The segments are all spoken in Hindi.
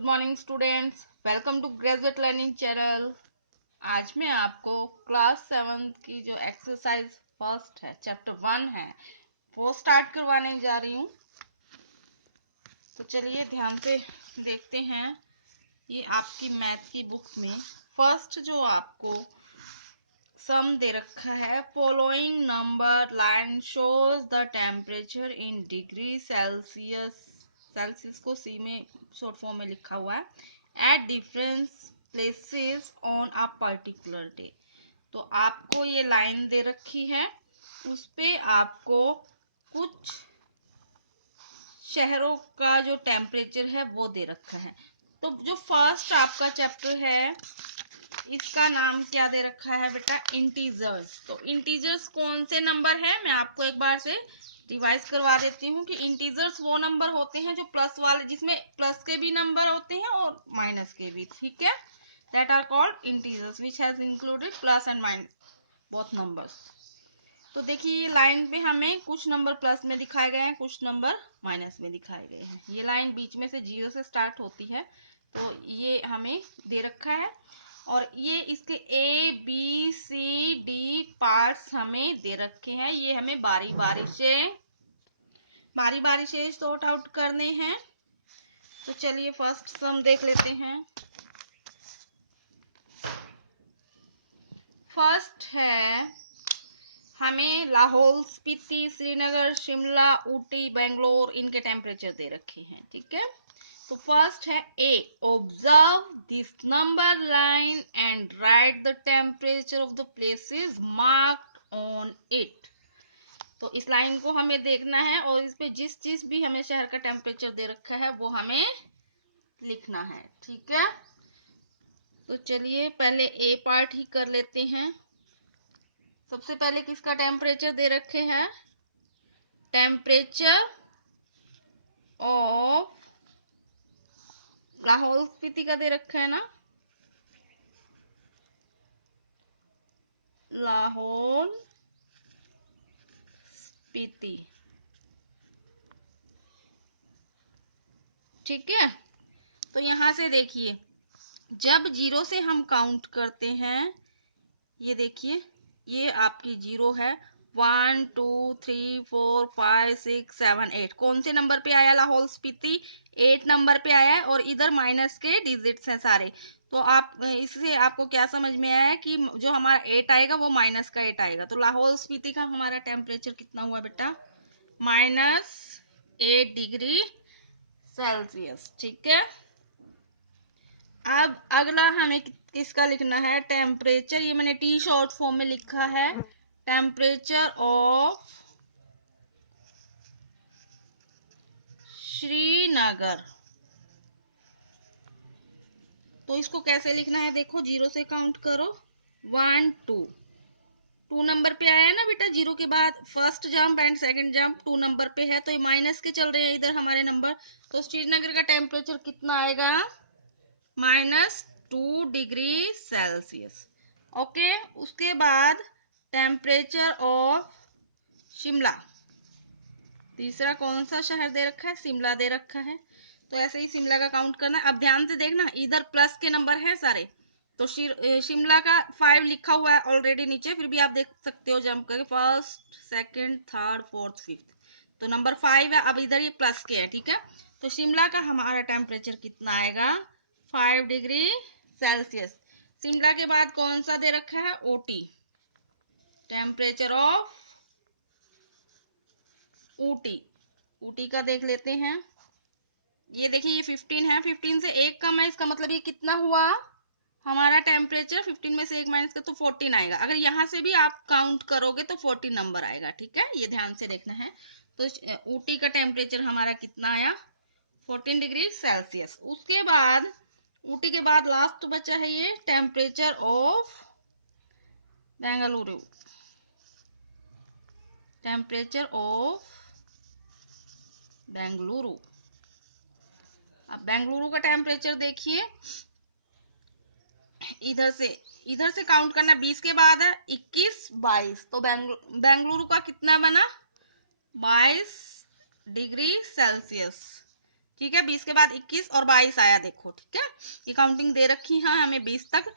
Good morning students, welcome to graduate learning channel. आज मैं आपको क्लास 7 की जो एक्सरसाइज फर्स्ट है, चैप्टर 1 है, वो स्टार्ट करवाने जा रही हूँ। तो चलिए ध्यान से देखते हैं। ये आपकी मैथ की बुक में फर्स्ट जो आपको सम दे रखा है, following number line shows the temperature in degree Celsius. Celsius को सी में शॉर्ट फॉर्म में लिखा हुआ है, at different places on a particular day. तो आपको ये लाइन दे रखी है, उस पे आपको कुछ शहरों का जो टेम्परेचर है वो दे रखा है। तो जो फर्स्ट आपका चैप्टर है, इसका नाम क्या दे रखा है बेटा? इंटीजर्स। तो इंटीजर्स कौन से नंबर है, मैं आपको एक बार से रिवाइज करवा देती हूँ कि इंटीजर्स वो नंबर होते हैं जो प्लस वाले, जिसमें प्लस के भी नंबर होते हैं और माइनस के भी, ठीक है। That are called integers which has included plus and minus both numbers. तो देखिए ये लाइन पे हमें कुछ नंबर प्लस में दिखाए गए हैं, कुछ नंबर माइनस में दिखाए गए हैं। ये लाइन बीच में से 0 से स्टार्ट होती है, तो ये हमें दे रखा है। और ये इसके A B C D parts हमें दे रखे हैं। ये हमें बारी बारी से सॉर्ट आउट करने हैं। तो चलिए फर्स्ट सम देख लेते हैं। फर्स्ट है, हमें लाहौल स्पीति, श्रीनगर, शिमला, ऊटी, बेंगलोर, इनके टेम्परेचर दे रखे हैं, ठीक है। तो फर्स्ट है A, observe this number line and write the temperature of the places marked on it. तो इस लाइन को हमें देखना है और इस पे जिस भी हमें शहर का टेम्परेचर दे रखा है वो हमें लिखना है, ठीक है। तो चलिए पहले ए पार्ट ही कर लेते हैं। सबसे पहले किसका टेम्परेचर दे रखे हैं? टेम्परेचर ऑफ लाहौल स्पीति का दे रखा है ना, लाहौल स्पीति, ठीक है। तो यहां से देखिए, जब 0 से हम काउंट करते हैं, ये देखिए ये आपकी 0 है, 1 2 3 4 5 6 7 8। कौन से नंबर पे आया? लाहौल स्पीति 8 नंबर पे आया है, और इधर माइनस के डिजिट्स हैं सारे। तो आप इससे आपको क्या समझ में आया है कि जो हमारा 8 आएगा वो माइनस का 8 आएगा। तो लाहौल स्पीति का हमारा टेम्परेचर कितना हुआ बेटा? -8 डिग्री सेल्सियस, ठीक है। अब अगला हमें किसका लिखना है? टेम्परेचर, ये मैंने टी शॉर्ट फॉर्म में लिखा है, टेम्परेचर ऑफ श्रीनगर। तो इसको कैसे लिखना है? देखो 0 से काउंट करो, 1 2 नंबर पे आया है ना बेटा, 0 के बाद first jump and second jump 2 number पे है, तो ये माइनस के चल रहे हैं इधर हमारे नंबर। तो श्रीनगर का टेम्परेचर कितना आएगा? -2 डिग्री सेल्सियस, ओके। उसके बाद टेम्परेचर ऑफ शिमला, तीसरा कौन सा शहर दे रखा है? शिमला दे रखा है। तो ऐसे ही शिमला का काउंट करना है। अब ध्यान से देखना, इधर प्लस के नंबर हैं सारे, तो शिमला का 5 लिखा हुआ है ऑलरेडी नीचे, फिर भी आप देख सकते हो जंप करके, first second third fourth fifth, तो नंबर 5 है। अब इधर ये प्लस के है, ठीक है। तो शिमला का हमारा टेम्परेचर कितना आएगा? 5 डिग्री सेल्सियस। शिमला के बाद कौन सा दे रखा है? ऊटी, टेम्परेचर ऑफ ऊटी, ऊटी का देख लेते हैं। ये देखिए ये 15 है, 15 से 1 कम है, इसका मतलब ये कितना हुआ हमारा टेम्परेचर? 15 में से 1 माइनस का तो 14 आएगा। अगर यहाँ से भी आप काउंट करोगे तो 14 नंबर आएगा, ठीक है। ये ध्यान से देखना है। तो ऊटी का टेम्परेचर हमारा कितना आया? 14 डिग्री सेल्सियस। उसके बाद ऊटी के बाद लास्ट बचा है ये temperature of Bengaluru, temperature of Bengaluru. अब बेंगलुरु का टेम्परेचर देखिए, इधर से काउंट करना, 20 के बाद है 21 22, तो बेंगलुरु का कितना बना? 22 डिग्री सेल्सियस, ठीक है। 20 के बाद 21 और 22 आया, देखो ठीक है, ये काउंटिंग दे रखी है हमें 20 तक,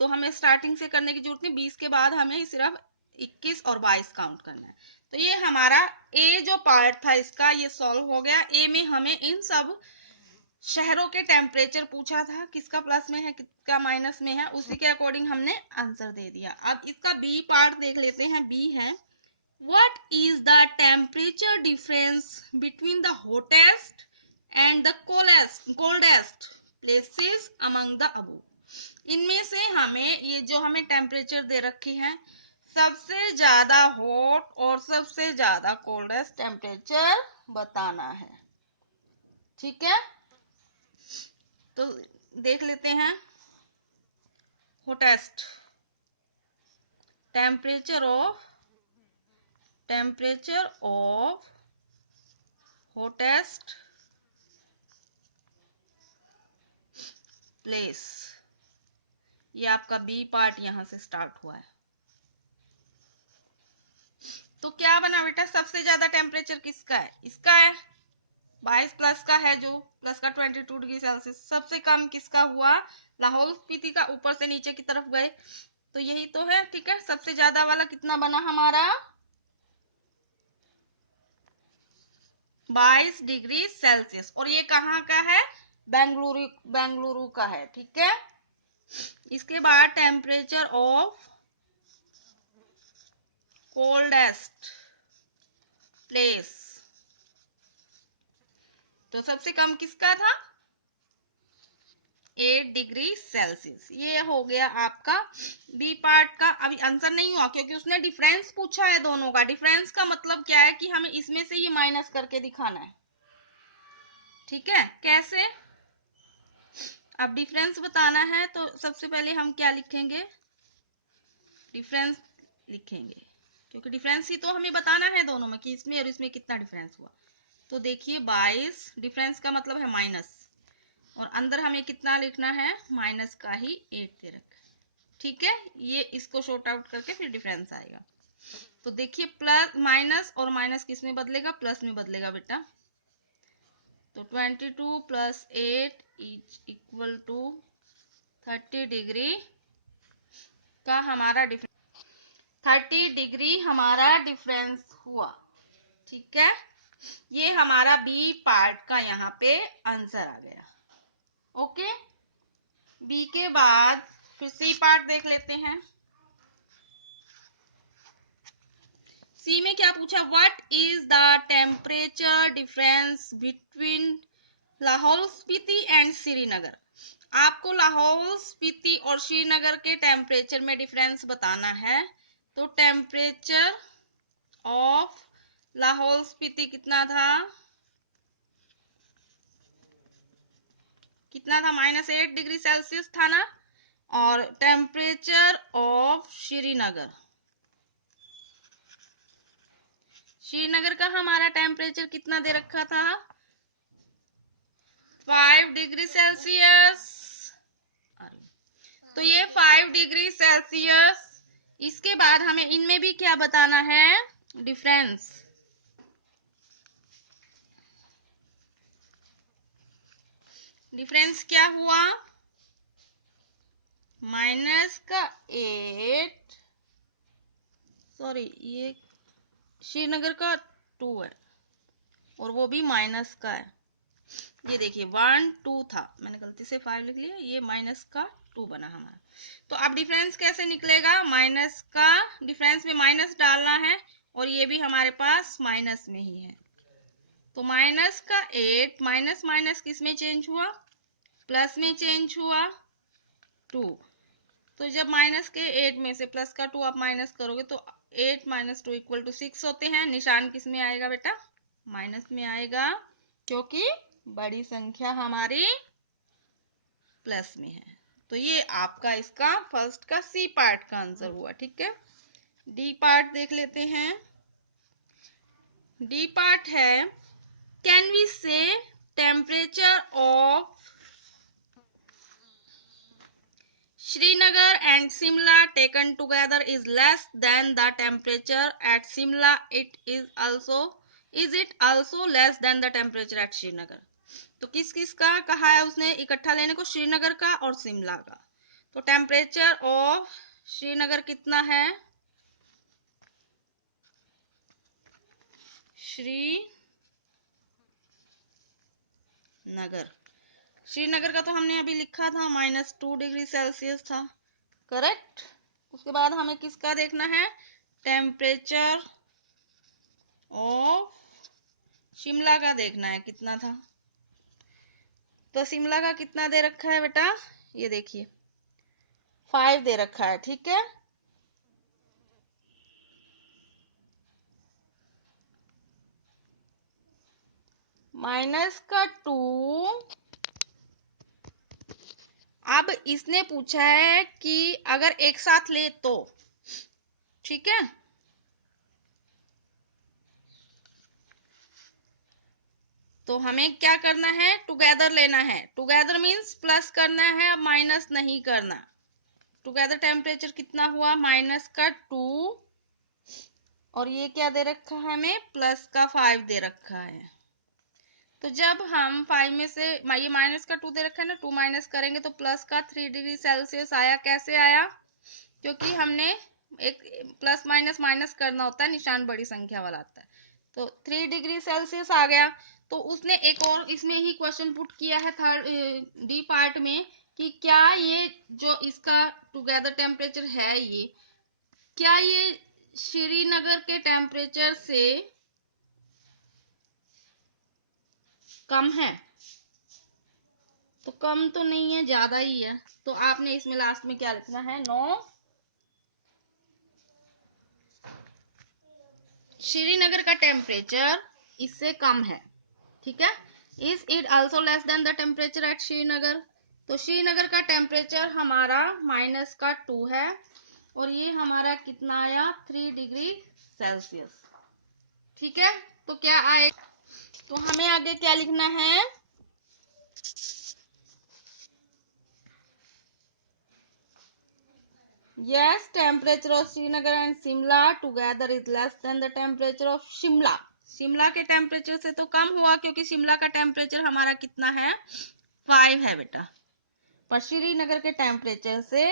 तो हमें स्टार्टिंग से करने की जरूरत नहीं, 20 के बाद हमें सिर्फ 21 और 22 काउंट करना है। तो ये हमारा ए जो पार्ट था इसका ये सॉल्व हो गया। ए में हमें इन सब शहरों के टेम्परेचर पूछा था, किसका प्लस में है किसका माइनस में है, उसी के अकॉर्डिंग हमने आंसर दे दिया। अब इसका बी पार्ट देख लेते हैं। बी है, what is the temperature difference between the hottest and the coldest places among the above. इनमें से हमें ये जो हमें टेम्परेचर दे रखी है, सबसे ज्यादा हॉट और सबसे ज्यादा कोल्डेस्ट टेम्परेचर बताना है, ठीक है। तो देख लेते हैं, hottest temperature of hottest place, ये आपका बी पार्ट यहां से स्टार्ट हुआ है। तो क्या बना बेटा, सबसे ज्यादा टेम्परेचर किसका है, इसका है, 22 प्लस का है, जो प्लस का 22 डिग्री सेल्सियस। सबसे कम किसका हुआ, लाहौल स्पीति का, ऊपर से नीचे की तरफ गए, तो यही तो है, ठीक है। सबसे ज्यादा वाला कितना बना हमारा, 22 डिग्री सेल्सियस, और ये कहाँ का है, बेंगलुरु का है, ठीक है। इसके बाद टेम्परेचर ऑफ कोल्डेस्ट प्लेस, तो सबसे कम किसका था, 8 डिग्री सेल्सियस। ये हो गया आपका बी पार्ट का। अभी आंसर नहीं हुआ क्योंकि उसने डिफरेंस पूछा है दोनों का। डिफरेंस का मतलब क्या है कि हमें इसमें से ये माइनस करके दिखाना है, ठीक है। कैसे, अब डिफरेंस बताना है तो सबसे पहले हम क्या लिखेंगे, डिफरेंस लिखेंगे, क्योंकि डिफरेंस ही तो हमें बताना है दोनों में कि इसमें और इसमें कितना डिफरेंस हुआ। तो देखिए 22 डिफरेंस का मतलब है माइनस, और अंदर हमें कितना लिखना है, माइनस का ही 8 दे रखा है, ठीक है। ये इसको शॉर्ट आउट करके फिर डिफरेंस आएगा। तो देखिए प्लस माइनस और माइनस किस में बदलेगा, प्लस में बदलेगा बेटा। तो 22 plus 8 is equal to 30 degree का हमारा डिफरेंस, 30 डिग्री हमारा डिफरेंस हुआ, ठीक है। ये हमारा बी पार्ट का यहाँ पे आंसर आ गया, ओके। बी के बाद फिर सी पार्ट देख लेते हैं। सी में क्या पूछा, what is the temperature difference between Lahaul Spiti and Srinagar. आपको लाहौल स्पीति और श्रीनगर के टेम्परेचर में डिफरेंस बताना है। तो टेम्परेचर ऑफ लाहौल स्पीति कितना था, -8 डिग्री सेल्सियस था ना, और टेम्परेचर ऑफ श्रीनगर, श्रीनगर का हमारा टेम्परेचर कितना दे रखा था, 5 डिग्री सेल्सियस। तो ये 5 डिग्री सेल्सियस। इसके बाद हमें इनमें भी क्या बताना है, डिफरेंस। डिफरेंस क्या हुआ, माइनस का 8, सॉरी ये श्रीनगर का 2 है, और वो भी माइनस का है। ये देखिए 1 2 था, मैंने गलती से 5 लिख लिया, ये माइनस का 2 बना हमारा। तो अब डिफरेंस कैसे निकलेगा, माइनस का डिफरेंस में माइनस डालना है, और ये भी हमारे पास माइनस में ही है। तो माइनस का 8 माइनस माइनस किस में चेंज हुआ, प्लस में चेंज हुआ, 2। तो जब माइनस के 8 में से प्लस का 2 आप माइनस करोगे तो 8 माइनस 2 इक्वल टू 6 होते हैं। निशान किस में आएगा बेटा, माइनस में आएगा, क्योंकि बड़ी संख्या हमारी प्लस में है। तो ये आपका इसका फर्स्ट का सी पार्ट का आंसर हुआ, ठीक है। डी पार्ट देख लेते हैं। डी पार्ट है, कैन वी से temperature of Srinagar and Simla taken together is less than the temperature at Simla. It is also is it also less than the temperature at Srinagar. तो किस किस का कहा है उसने इकट्ठा लेने को, श्रीनगर का और शिमला का। तो टेम्परेचर ऑफ श्रीनगर कितना है, श्रीनगर, श्रीनगर का तो हमने अभी लिखा था -2 डिग्री सेल्सियस था, करेक्ट। उसके बाद हमें किसका देखना है, टेम्परेचर ऑफ शिमला का देखना है कितना था। तो शिमला का कितना दे रखा है बेटा, ये देखिए 5 दे रखा है, ठीक है। -2, अब इसने पूछा है कि अगर एक साथ ले तो, ठीक है। तो हमें क्या करना है, टुगेदर लेना है, टुगेदर मीन्स प्लस करना है, अब माइनस नहीं करना। टुगेदर टेम्परेचर कितना हुआ, -2, और ये क्या दे रखा है हमें, +5 दे रखा है। तो जब हम 5 में से ये -2 दे रखा है ना, 2 माइनस करेंगे तो +3 डिग्री सेल्सियस आया। कैसे आया, क्योंकि हमने एक प्लस माइनस माइनस करना होता है, निशान बड़ी संख्या वाला आता है। तो 3 डिग्री सेल्सियस आ गया। तो उसने एक और इसमें ही क्वेश्चन पुट किया है थर्ड डी पार्ट में कि क्या ये जो इसका टुगेदर टेम्परेचर है, ये क्या ये श्रीनगर के टेम्परेचर से कम है। तो कम तो नहीं है, ज्यादा ही है। तो आपने इसमें लास्ट में क्या लिखना है, नो, श्रीनगर का टेम्परेचर इससे कम है, ठीक है। Is it also less than the temperature at Srinagar. तो श्रीनगर का टेम्परेचर हमारा -2 है और ये हमारा कितना आया, 3 डिग्री सेल्सियस, ठीक है। तो क्या आए, तो हमें आगे क्या लिखना है, yes temperature of Srinagar and Shimla together is less than the temperature of Shimla। Shimla के टेम्परेचर से तो कम हुआ क्योंकि शिमला का टेम्परेचर हमारा कितना है, 5 है बेटा, पर श्रीनगर के टेम्परेचर से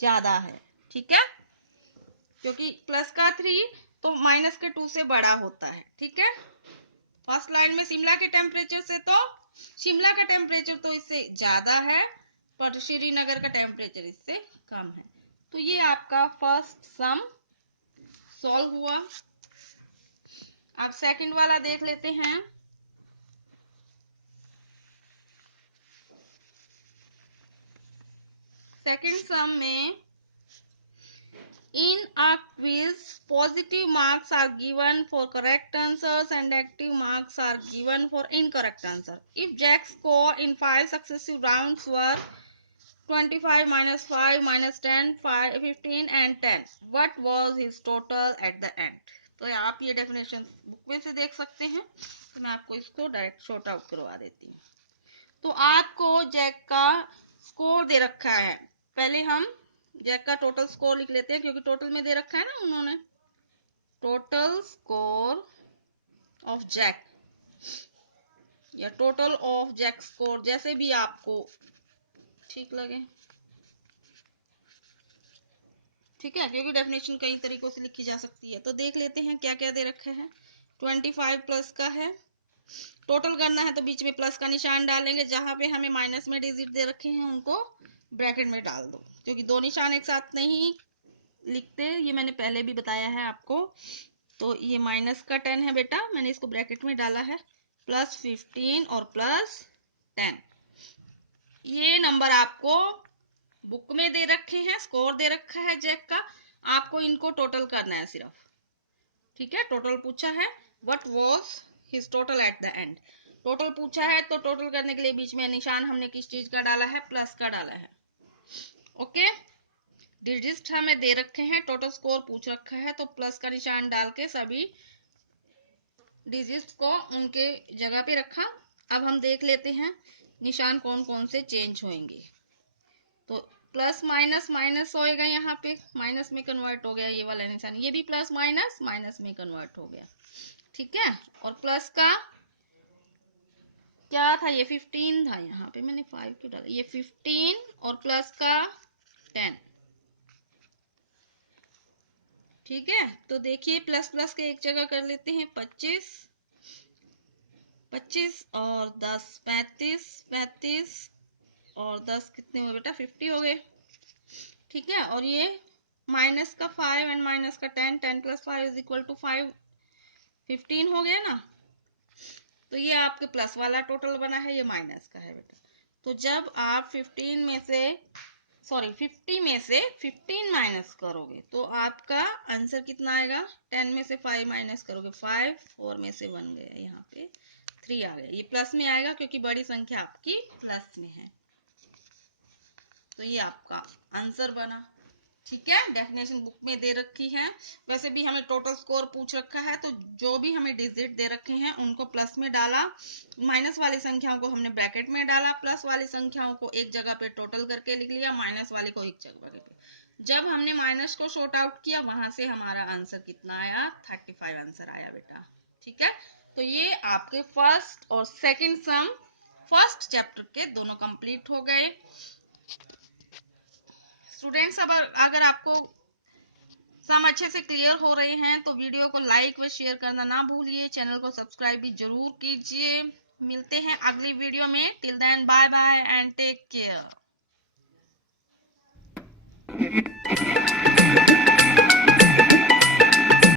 ज्यादा है, ठीक है। क्योंकि +3 तो -2 से बड़ा होता है, ठीक है। फर्स्ट लाइन में शिमला के टेम्परेचर से तो शिमला का टेम्परेचर तो इससे ज्यादा है, पर श्रीनगर का टेम्परेचर इससे कम है। तो ये आपका फर्स्ट सम सॉल्व हुआ। आप सेकंड वाला देख लेते हैं। सेकंड सम में in a quiz positive marks are given for correct answers and negative marks are given for incorrect answer। if Jack's score in 5 successive rounds were 25 -5 -10 5 15 and 10, what was his total at the end। तो आप ये डेफिनेशन बुक में से देख सकते हैं। तो मैं आपको इसको डायरेक्ट शॉर्ट आउट करवा देती हूँ। तो आपको जैक का स्कोर दे रखा है, पहले हम जैक का टोटल स्कोर लिख लेते हैं क्योंकि टोटल में दे रखा है ना उन्होंने, टोटल स्कोर ऑफ जैक या टोटल ऑफ जैक स्कोर, जैसे भी आपको ठीक लगे, ठीक है। क्योंकि डेफिनेशन कई तरीकों से लिखी जा सकती है। तो देख लेते हैं क्या क्या दे रखे हैं। 25 प्लस का है, टोटल करना है तो बीच में प्लस का निशान डालेंगे, जहां पे हमें माइनस में डिजिट दे रखे हैं उनको ब्रैकेट में डाल दो, क्योंकि दो निशान एक साथ नहीं लिखते, ये मैंने पहले भी बताया है आपको। तो ये -10 है बेटा, मैंने इसको ब्रैकेट में डाला है, +15 और +10। ये नंबर आपको बुक में दे रखे हैं, स्कोर दे रखा है जैक का, आपको इनको टोटल करना है सिर्फ, ठीक है। टोटल पूछा है, what was his total at the end. Total पूछा है तो टोटल करने के लिए बीच में निशान हमने किस चीज का डाला है, प्लस का डाला है, ओके। डिजिट हमें दे रखे हैं, टोटल स्कोर पूछ रखा है, तो प्लस का निशान डाल के सभी डिजिट को उनके जगह पे रखा। अब हम देख लेते हैं निशान कौन कौन से चेंज होंगे। तो प्लस माइनस माइनस होएगा, यहाँ पे माइनस में कन्वर्ट हो गया ये वाला निशान, ये भी प्लस माइनस माइनस में कन्वर्ट हो गया। ठीक है। और प्लस का क्या था, ये 15 था, यहाँ पे मैंने 5 क्यों डाला, ये 15 और प्लस का 10। ठीक है, तो देखिए प्लस प्लस के एक जगह कर लेते हैं, 25 25 और 10 35 35 और 10 कितने हुए बेटा, 50 हो गए। ठीक है, और ये माइनस का 5 एंड माइनस का 10, 10 प्लस 5 इज इक्वल टू 5, 15 हो गया ना। तो ये आपके प्लस वाला टोटल बना है, ये माइनस का है बेटा। तो जब आप 15 में से 50 में से 15 माइनस करोगे तो आपका आंसर कितना आएगा, 10 में से 5 माइनस करोगे 5, 4 में से 1 गया, यहाँ पे 3 आ गया। ये प्लस में आएगा क्योंकि बड़ी संख्या आपकी प्लस में है। तो ये आपका आंसर बना। ठीक है, डेफिनेशन बुक में दे रखी है। वैसे भी हमें टोटल स्कोर पूछ रखा है, तो जो भी हमें डिजिट दे रखे हैं उनको प्लस में डाला, माइनस वाली संख्याओं को हमने ब्रैकेट में डाला, प्लस वाली संख्याओं को एक जगह पे टोटल करके लिख लिया, माइनस वाली को एक जगह पे। जब हमने माइनस को शॉर्ट आउट किया, वहां से हमारा आंसर कितना आया, 35 आंसर आया बेटा। ठीक है, तो ये आपके फर्स्ट और सेकंड सम फर्स्ट चैप्टर के दोनों कंप्लीट हो गए। स्टूडेंट्स, अब अगर आपको सम अच्छे से क्लियर हो रहे हैं तो वीडियो को लाइक व शेयर करना ना भूलिए, चैनल को सब्सक्राइब भी जरूर कीजिए। मिलते हैं अगली वीडियो में, till then bye bye and take care.